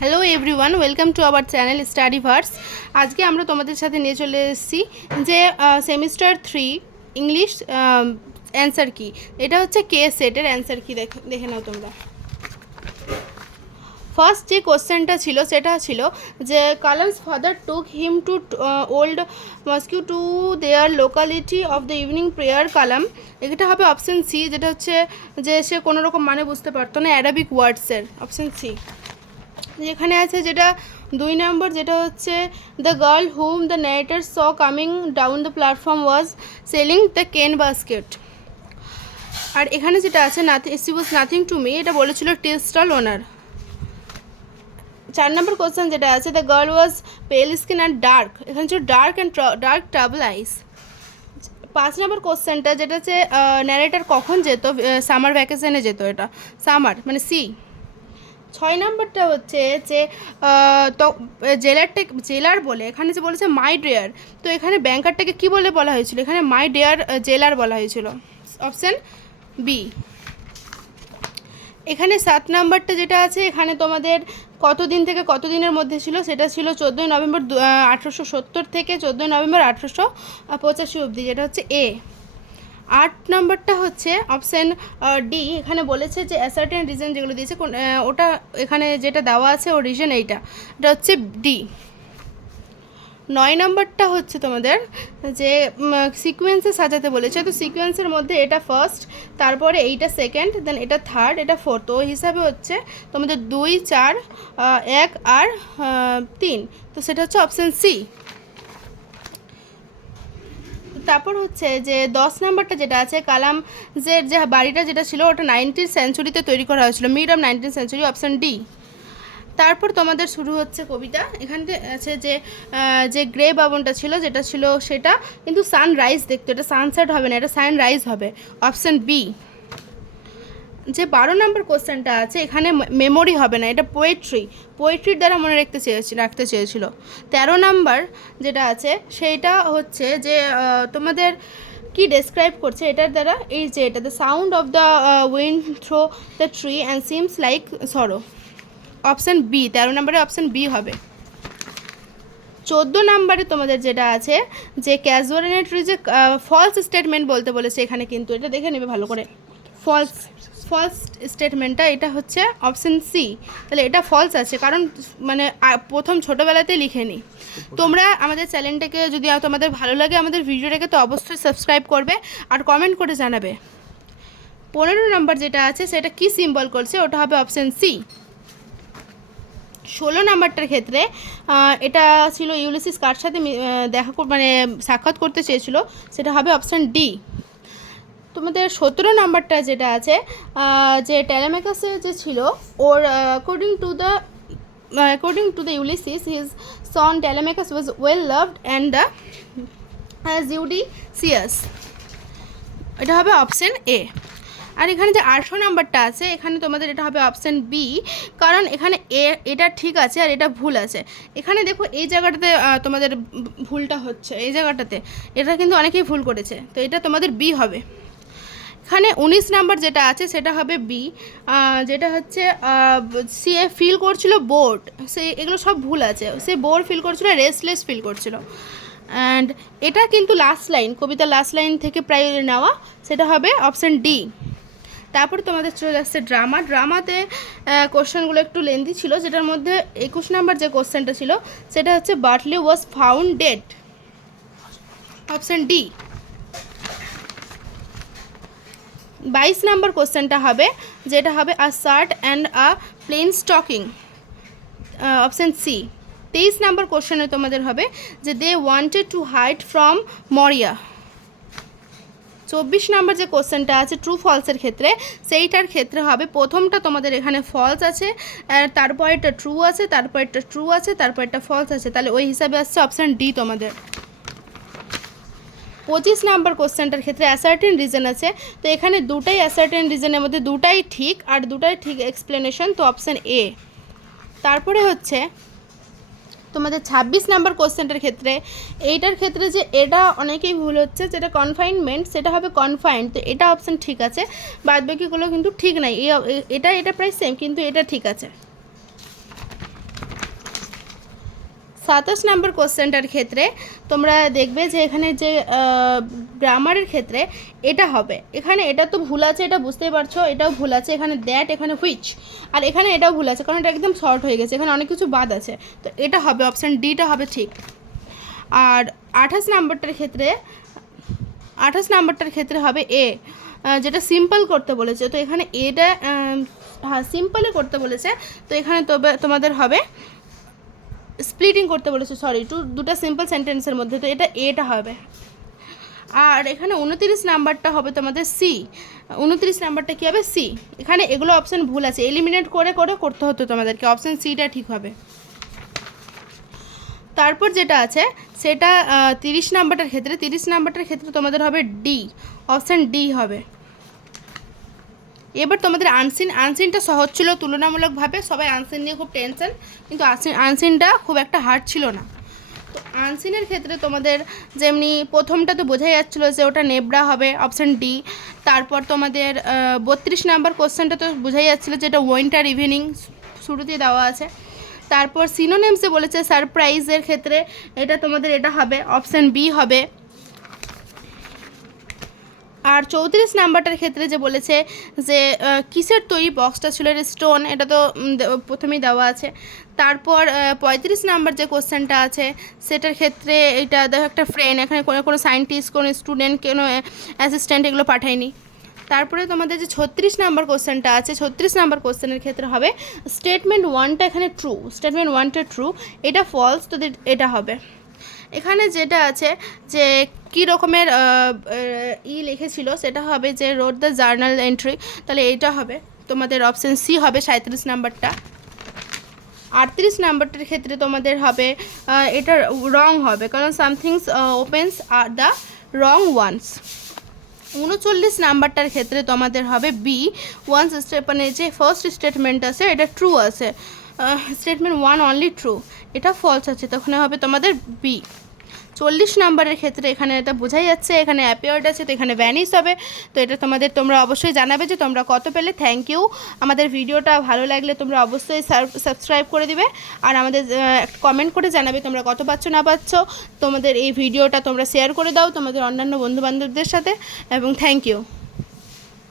Hello everyone, welcome to our channel study verse. আজকে আমরা তোমাদের সাথে নিয়ে চলে এসেছি যে সেমিস্টার 3 ইংলিশ অ্যান্সার কি। এটা হচ্ছে কে সেটের অ্যান্সার কি, দেখে নাও তোমরা। ফার্স্ট যে কোশ্চেনটা ছিল সেটা ছিল যে Kalam's father took him to old mosque to their locality of the evening prayer. Kalam, এটা হবে অপশান সি, যেটা হচ্ছে যে সে কোনো রকম মানে বুঝতে পারতো না অ্যারাবিক ওয়ার্ডসের, অপশান সি। যেখানে আছে যেটা 2 নম্বর, যেটা হচ্ছে the girl whom the narrator saw coming down the platform was selling the cane basket. আর এখানে যেটা আছে she was nothing to me, এটা বলেছিল টি স্টল ওনার। 4 নম্বর কোশ্চেন যেটা আছে দ্য গার্ল ওয়াজ পেল স্কিন অ্যান্ড ডার্ক, এখানে ছিল ডার্ক অ্যান্ড ডার্ক ট্রাবল আইস। 5 নম্বর কোশ্চেনটা যেটা হচ্ছে ন্যারেটার কখন যেত, সামার ভ্যাকেশনে যেত, এটা সামার মানে সি। 6 নম্বরটা হচ্ছে যে তো জেলার বলে, এখানে যে বলেছে মাই ডেয়ার, তো এখানে ব্যাংকারটাকে কি বলে বলা হয়েছিল, এখানে মাই ডেয়ার জেলার বলা হয়েছিল, অপশান বি। এখানে 7 নাম্বারটা যেটা আছে, এখানে তোমাদের কতদিন থেকে কতদিনের মধ্যে ছিল, সেটা ছিল 14ই নভেম্বর 1870 থেকে 14ই নভেম্বর 1885 অবধি, যেটা হচ্ছে এ। 8 নম্বরটা হচ্ছে অপশান ডি, এখানে বলেছে যে অ্যাসার্টেন রিজন যেগুলো দিয়েছে ওটা এখানে যেটা দেওয়া আছে ও রিজন এটা হচ্ছে ডি। 9 নম্বরটা হচ্ছে তোমাদের যে সিকোয়েন্সে সাজাতে বলেছে, তো সিকোয়েন্সের মধ্যে এটা ফার্স্ট, তারপরে এইটা সেকেন্ড, দেন এটা থার্ড, এটা ফোর্থ, তো ওই হিসাবে হচ্ছে তোমাদের 2, 4, 1 আর 3, তো সেটা হচ্ছে অপশান সি। তারপর হচ্ছে যে 10 নাম্বারটা যেটা আছে কালাম যে বাড়িটা যেটা ছিল ওটা 19th সেঞ্চুরিতে তৈরি করা হয়েছিল, mid of 19th century, option D. তারপর তোমাদের শুরু হচ্ছে কবিতা, এখানে আছে যে যে গ্রে ভবনটা ছিল যেটা ছিল সেটা কিন্তু সানরাইজ দেখতো, এটা সানসেট হবে না, এটা সানরাইজ হবে, অপশান বি। যে 12 নম্বর কোশ্চেনটা আছে এখানে মেমোরি হবে না, এটা পোয়েট্রির দ্বারা মনে রাখতে চেয়েছিল। 13 নাম্বার যেটা আছে সেইটা হচ্ছে যে তোমাদের কি ডেসক্রাইব করছে এটার দ্বারা, এই যে এটা the sound of the wind through the tree and seems like sorrow, option B. 13 নম্বরে অপশান বি হবে। 14 নাম্বারে তোমাদের যেটা আছে যে ক্যাজুয়ালিনেটরি যে ফলস স্টেটমেন্ট বলতে বলেছে এখানে, কিন্তু এটা দেখে নেবে ভালো করে, ফলস স্টেটমেন্টটা এটা হচ্ছে অপশান সি, তাহলে এটা ফলস আছে কারণ মানে প্রথম ছোটোবেলাতেই লিখে নিই। তোমরা আমাদের চ্যানেলটাকে যদি তোমাদের ভালো লাগে আমাদের ভিডিওটাকে তো অবশ্যই সাবস্ক্রাইব করবে আর কমেন্ট করে জানাবে। 15 নম্বর যেটা আছে সেটা কি সিম্বল করছে, ওটা হবে অপশান সি। 16 নাম্বারটার ক্ষেত্রে এটা ছিল ইউলিসিস কার সাথে মানে সাক্ষাৎ করতে চেয়েছিল, সেটা হবে অপশান ডি। তোমাদের 17 নাম্বারটা যেটা আছে যে টেলেমাকাসে যে ছিল ওর according to the Ulysses his son Telemachus was well loved and judicious, এটা হবে অপশান এ। আর এখানে যে 18 নাম্বারটা আছে এখানে তোমাদের এটা হবে অপশান বি, কারণ এখানে এটা ঠিক আছে আর এটা ভুল আছে। এখানে দেখো এই জায়গাটাতে তোমাদের ভুলটা হচ্ছে, এই জায়গাটাতে এটা কিন্তু অনেকেই ভুল করেছে, তো এটা তোমাদের বি হবে। এখানে 19 নাম্বার যেটা আছে সেটা হবে বি, যেটা হচ্ছে সে ফিল করছিল বোর্ড, সে এগুলো সব ভুল আছে, সে বোর্ড ফিল করছিল, রেস্টলেস ফিল করছিল, অ্যান্ড এটা কিন্তু লাস্ট লাইন, কবিতার লাস্ট লাইন থেকে প্রায় নেওয়া, সেটা হবে অপশান ডি। তারপর তোমাদের চলে আসছে ড্রামাতে কোশ্চেনগুলো একটু লেন্দি ছিল, যেটার মধ্যে 21 নাম্বার যে কোশ্চেনটা ছিল সেটা হচ্ছে Bartley was found dead, option D. 22 number কোশ্চেনটা হবে যেটা হবে a shirt and a plain stocking, option C. 23 number কোশ্চেনে তোমাদের হবে যে they wanted to hide from Maurya. 24 number যে কোশ্চেনটা আছে ট্রু ফলসের ক্ষেত্রে, সেইটার ক্ষেত্রে হবে প্রথমটা তোমাদের এখানে ফলস আছে, আর তারপরেরটা ট্রু আছে, তারপরেরটা ট্রু আছে, তারপরেরটা ফলস আছে, তাহলে ওই হিসাবে আসছে অপশান ডি তোমাদের। 25 নাম্বার কোশ্চেনটার ক্ষেত্রে অ্যাসার্টেন রিজন আছে, তো এখানে দুটাই অ্যাসার্টেন রিজনের মধ্যে দুটাই ঠিক আর দুটাই ঠিক এক্সপ্লেনেশন, তো অপশান এ। তারপরে হচ্ছে তোমাদের 26 নাম্বার কোশ্চেনটার ক্ষেত্রে, এইটার ক্ষেত্রে যে এটা অনেকেই ভুল হচ্ছে, যেটা কনফাইনমেন্ট সেটা হবে কনফাইন্ড, তো এটা অপশান ঠিক আছে, বাদবাকিগুলো কিন্তু ঠিক নাই, এটা প্রায় সেম কিন্তু এটা ঠিক আছে। 27 নম্বর কোশ্চেনটার ক্ষেত্রে তোমরা দেখবে যে এখানে যে গ্রামারের ক্ষেত্রে এটা হবে, এখানে এটা তো ভুল আছে, এটা বুঝতেই পারছো, এটাও ভুল আছে, এখানে দ্যাট, এখানে হুইচ, আর এখানে এটাও ভুল আছে কারণ এটা একদম শর্ট হয়ে গেছে, এখানে অনেক কিছু বাদ আছে, তো এটা হবে অপশান ডিটা হবে ঠিক। আর 28 নাম্বারটার ক্ষেত্রে হবে এ, যেটা সিম্পল করতে বলেছে, তো এখানে এটা হ্যাঁ সিম্পলে করতে বলেছে, তো এখানে তোমাদের হবে স্প্লিটিং করতে বলেছে, সরি দুটো সিম্পল সেন্টেন্সের মধ্যে, তো এটা এটা হবে। আর এখানে 29 নাম্বারটা হবে তোমাদের সি, 29 নাম্বারটা কী হবে সি, এখানে এগুলো অপশান ভুল আছে, এলিমিনেট করে করে করতে হতো তোমাদেরকে, অপশান সিটা ঠিক হবে। তারপর যেটা আছে সেটা 30 নাম্বারটার ক্ষেত্রে তোমাদের হবে ডি, অপশান ডি হবে। এবার তোমাদের আনসিনটা সহজ ছিল তুলনামূলকভাবে, সবাই আনসিন নিয়ে খুব টেনশন, কিন্তু আনসিনটা খুব একটা হার্ড ছিল না। তো আনসিনের ক্ষেত্রে তোমাদের যেমনি প্রথমটা তো বোঝাই যাচ্ছিলো যে ওটা নেবরা হবে, অপশান ডি। তারপর তোমাদের 32 নাম্বার কোশ্চেনটা তো বোঝাই যাচ্ছিলো যে এটা উইন্টার ইভিনিং, শুরুতেই দেওয়া আছে। তারপর সিনোনিমসে বলেছে সারপ্রাইজের ক্ষেত্রে এটা তোমাদের এটা হবে, অপশান বি হবে। আর 34 নাম্বারটার ক্ষেত্রে যে বলেছে যে কিসের তৈরি বক্সটা ছিল, এটা স্টোন, এটা তো প্রথমেই দেওয়া আছে। তারপর 35 নাম্বার যে কোশ্চেনটা আছে সেটার ক্ষেত্রে এটা দেখো একটা ফ্রেন্ড, এখানে কোনো সায়েন্টিস্ট, কোনো স্টুডেন্ট, কোনো অ্যাসিস্ট্যান্ট এগুলো পাঠায়নি। তারপরে তোমাদের যে 36 নাম্বার কোশ্চেনটা আছে, 36 নাম্বার কোশ্চেনের ক্ষেত্রে হবে স্টেটমেন্ট 1টা এখানে ট্রু, স্টেটমেন্ট 1টা ট্রু, এটা ফলস, তো এটা হবে। এখানে যেটা আছে যে কী রকমের লিখেছিল সেটা হবে যে রোড দ্য জার্নাল এন্ট্রি, তাহলে এইটা হবে তোমাদের অপশান সি হবে 37 নাম্বারটা। 38 নাম্বারটার ক্ষেত্রে তোমাদের হবে এটা রং হবে, কারণ somethings opens are the wrong ones. 39 নাম্বারটার ক্ষেত্রে তোমাদের হবে বি, ওয়ান্স মানে যে ফার্স্ট স্টেটমেন্ট আছে এটা ট্রু আছে, স্টেটমেন্ট 1 অনলি ট্রু, এটা ফলস আছে, তখন হবে তোমাদের বি। 40 নাম্বারের ক্ষেত্রে এখানে এটা বোঝাই যাচ্ছে, এখানে অ্যাপিয়ার্ড আছে, তো এখানে ভ্যানিস হবে। তো এটা তোমরা অবশ্যই জানাবে যে তোমরা কত পেলে। Thank you. আমাদের ভিডিওটা ভালো লাগলে তোমরা অবশ্যই সাবস্ক্রাইব করে দিবে, আর আমাদের কমেন্ট করে জানাবে তোমরা কত পাচ্ছ না পাচ্ছ। তোমাদের এই ভিডিওটা তোমরা শেয়ার করে দাও তোমাদের অন্যান্য বন্ধুবান্ধবদের সাথে, এবং থ্যাংক ইউ।